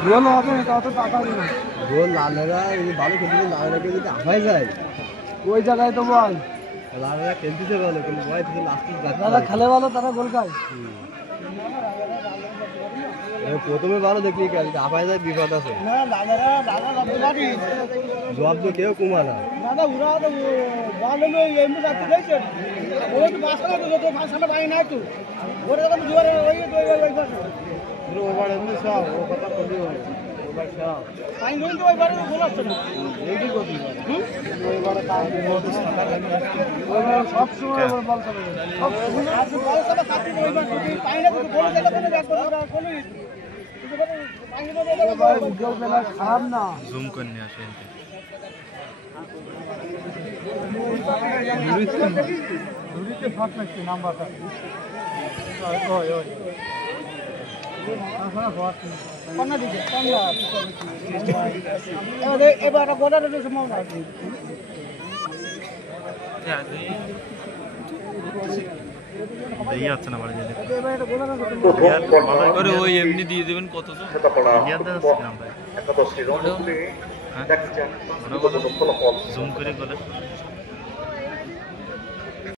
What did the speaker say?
গোল হবে তত টাকা দিন গোল লালেরা ভালো খেলতে লালেরাকে যদি আফাই যায় ওই জায়গায় তো বল লালেরা খেলতেছে ভালো কিন্তু ভয় থেকে লাস্টে যারা খেলে ভালো তারা গোল খায় প্রথমে ভালো দেখলি খেলতে আফাই যায় বিপদ আছে না লালেরা জবাব তো কেউ কমা না দাদা উড়া তো বল হলো এমনি যাচ্ছে দেখছেন ওই তো বাসা তো তো বাসাটা পাই না তো ওরে তো জোরে ওই তো ওই পাশে পুরো ওভার এমনি সব ও কথা বলি ওভার সব পাই গই তো ওইবারে গোল আসছে না এই কি করবি ওইবারে কাম মতো সাদা লাগে ওইবারে সব সময় ওই বল চলে সব সময় আছে বল চলে সাথে ওইবার যদি পাই না তো গোল গেলে তো ব্যাক করে ওরা কোন গোল পেলা খারাপ না জুম করে নিয়ে আসেন দূরিতে ফাট লাগছে নাম্বারটা ওই ওই কোন দিকে কোন এবার গোটা দিতে সময় আছে এই আছে না বাড়ি যেতে এবার এটা গোটা করে ওই এমনি দিয়ে দিবেন কত জুম করে গেলে